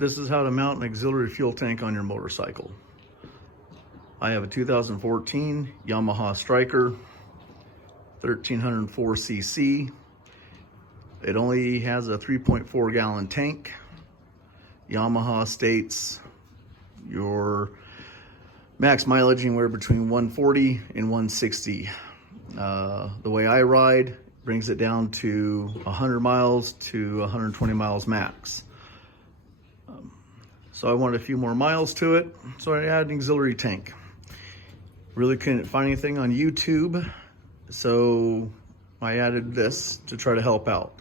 This is how to mount an auxiliary fuel tank on your motorcycle. I have a 2014 Yamaha Stryker 1304 cc. It only has a 3.4 gallon tank. Yamaha states your max mileage anywhere between 140 and 160. The way I ride brings it down to 100 miles to 120 miles max. So I wanted a few more miles to it, so I added an auxiliary tank. Really couldn't find anything on YouTube, so I added this to try to help out.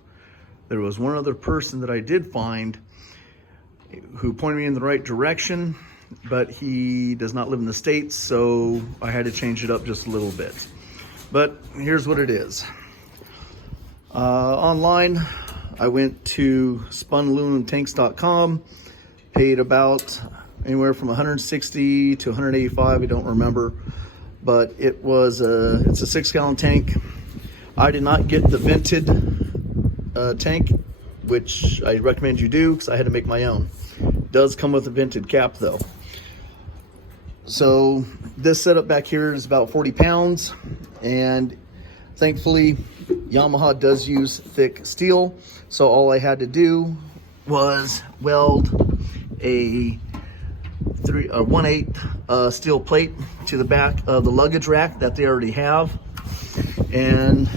There was one other person that I did find who pointed me in the right direction, but he does not live in the States, so I had to change it up just a little bit. But here's what it is. Online, I went to spunaluminumtanks.com, paid about anywhere from 160 to 185, I don't remember, but it's a 6-gallon tank. I did not get the vented tank, which I recommend you do because I had to make my own. It does come with a vented cap though. So this setup back here is about 40 pounds, and thankfully Yamaha does use thick steel, so all I had to do was weld a 1/8 steel plate to the back of the luggage rack that they already have, and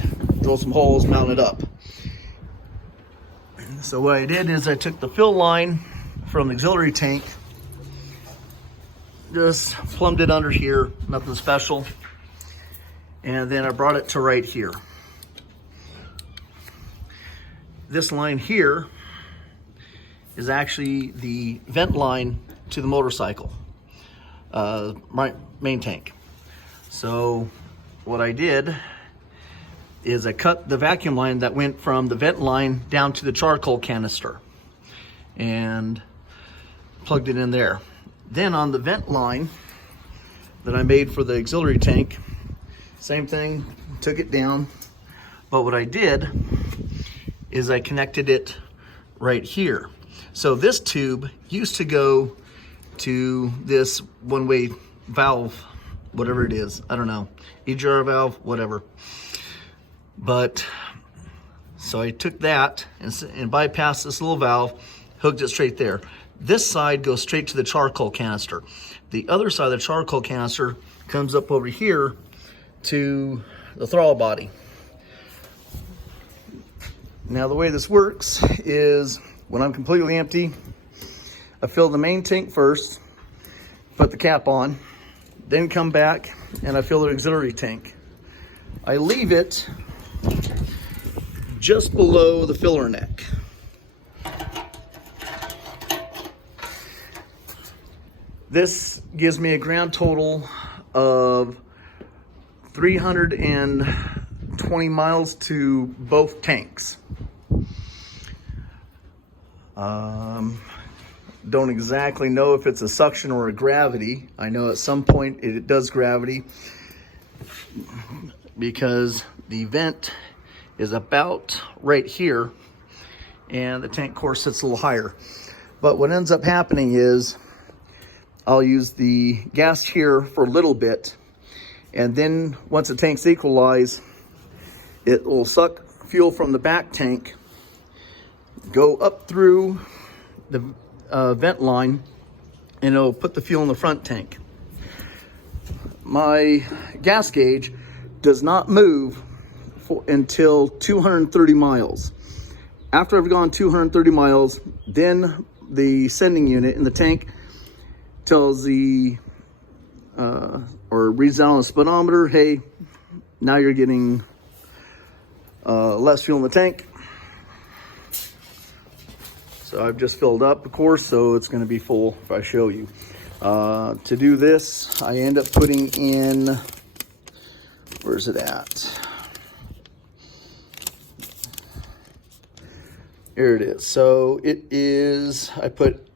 drill some holes, mount it up. So what I did is I took the fill line from the auxiliary tank, just plumbed it under here, nothing special, and then I brought it to right here. This line here is actually the vent line to the motorcycle, my main tank. So what I did is I cut the vacuum line that went from the vent line down to the charcoal canister and plugged it in there. Then on the vent line that I made for the auxiliary tank, same thing, took it down, but what I did is I connected it right here. So this tube used to go to this one-way valve, whatever it is, I don't know, EGR valve, whatever. But, so I took that and bypassed this little valve, hooked it straight there. This side goes straight to the charcoal canister. The other side of the charcoal canister comes up over here to the throttle body. Now the way this works is when I'm completely empty, I fill the main tank first, put the cap on, then come back and I fill the auxiliary tank. I leave it just below the filler neck. This gives me a grand total of 320 miles to both tanks. Don't exactly know if it's a suction or a gravity. I know at some point it does gravity because the vent is about right here and the tank core sits a little higher. But what ends up happening is I'll use the gas here for a little bit, and then once the tank's equalized, it will suck fuel from the back tank, go up through the vent line, and it'll put the fuel in the front tank. My gas gauge does not move until 230 miles. After I've gone 230 miles, then the sending unit in the tank tells the or reads out on the speedometer, hey, now you're getting less fuel in the tank. So I've just filled up, of course, so it's going to be full if I show you. To do this, I end up putting in, where's it at? Here it is. So it is, I put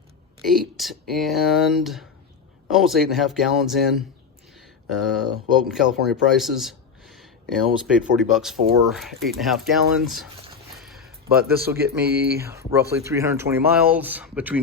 almost 8.5 gallons in. Welcome to California prices. And almost paid $40 for 8.5 gallons. But this will get me roughly 320 miles between